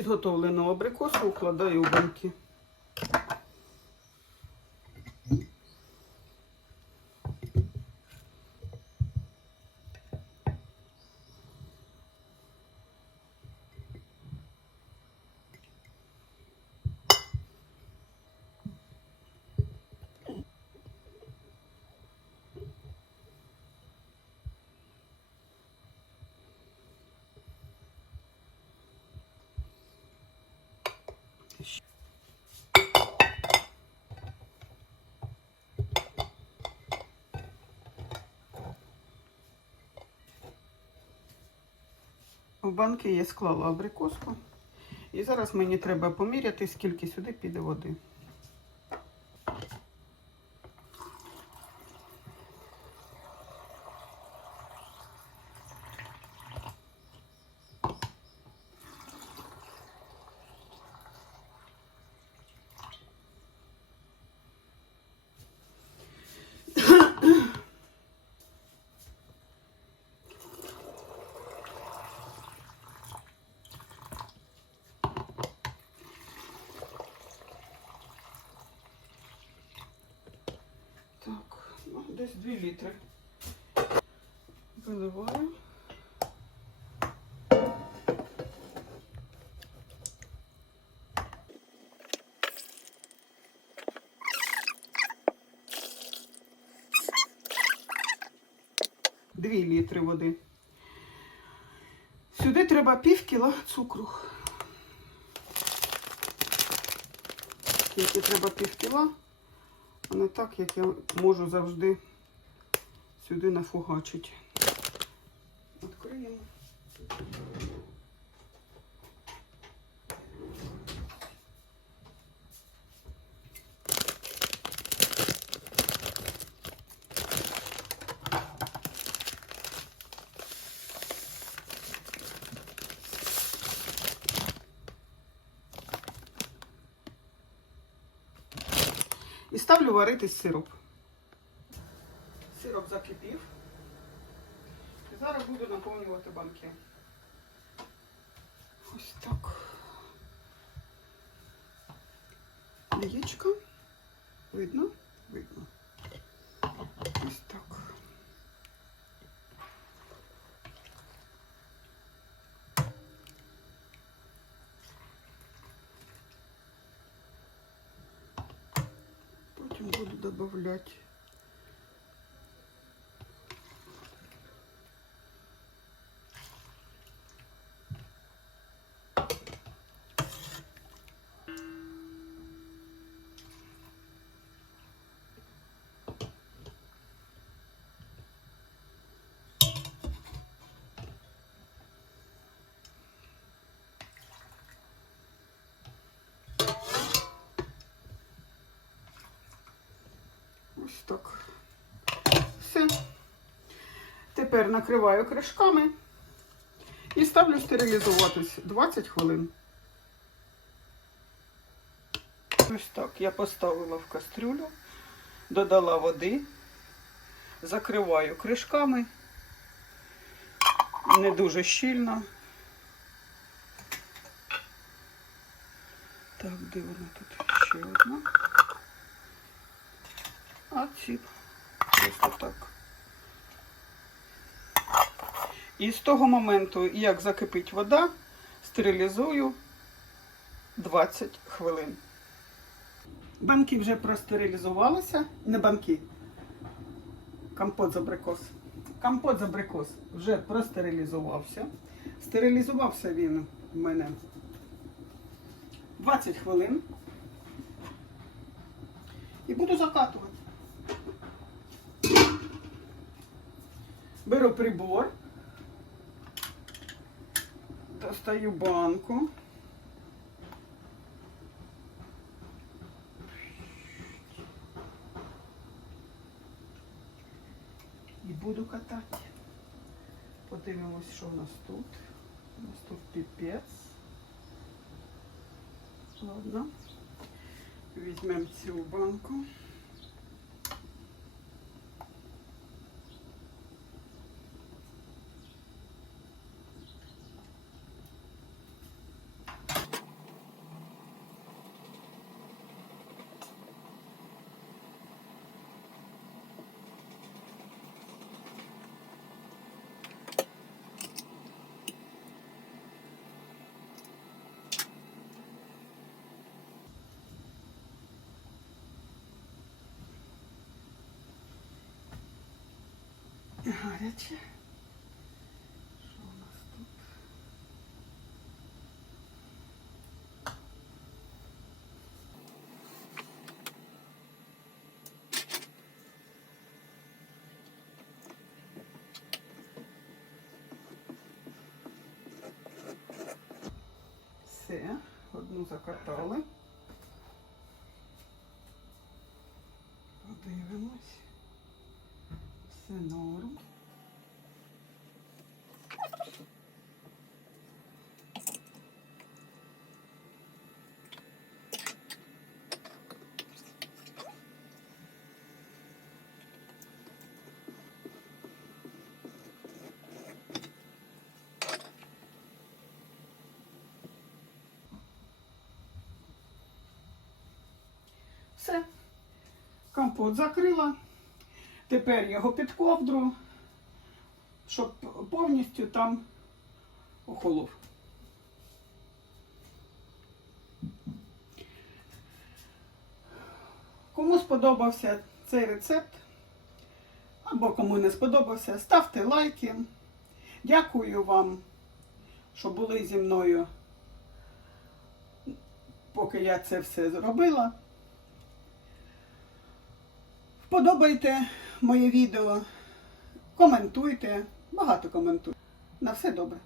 Підготовлену абрикосу укладаю у банки. В банки я склала абрикоску. І зараз мені треба поміряти, скільки сюди піде води. Так, ну, десь 2 літри. Виливаю. Дві літри води. Сюди треба пів кіла цукру. Скільки треба пів кіла, а не так, як я можу завжди сюди нафугачити. Відкриємо. І ставлю варити сироп. Сироп закипів. І зараз буду наповнювати банки. Ось так. Яєчко. Видно? Видно. Ось так. Буду додавати. Ось так. Все. Тепер накриваю кришками і ставлю стерилізуватись 20 хвилин. Ось так я поставила в кастрюлю, додала води, закриваю кришками, не дуже щільно. Так, де вона тут ще одна? А ці просто так. І з того моменту, як закипить вода, стерилізую 20 хвилин. Банки вже простерилізувалися. Не банки. Компот з абрикос. Компот з абрикос вже простерилізувався. Стерилізувався він в мене 20 хвилин. І буду закатувати. Беру прибор, достаю банку. І буду катати. Подивимось, що у нас тут. У нас тут піпець. Ладно. Візьмемо цю банку. Гаряче. Що у нас тут? Все, одну закатали. Подивимось. Все. Все. Компот закрила. Тепер його під ковдру, щоб повністю там охолов. Кому сподобався цей рецепт, або кому не сподобався, ставте лайки. Дякую вам, що були зі мною, поки я це все зробила. Вподобайте моє відео, коментуйте, багато коментуйте. На все добре.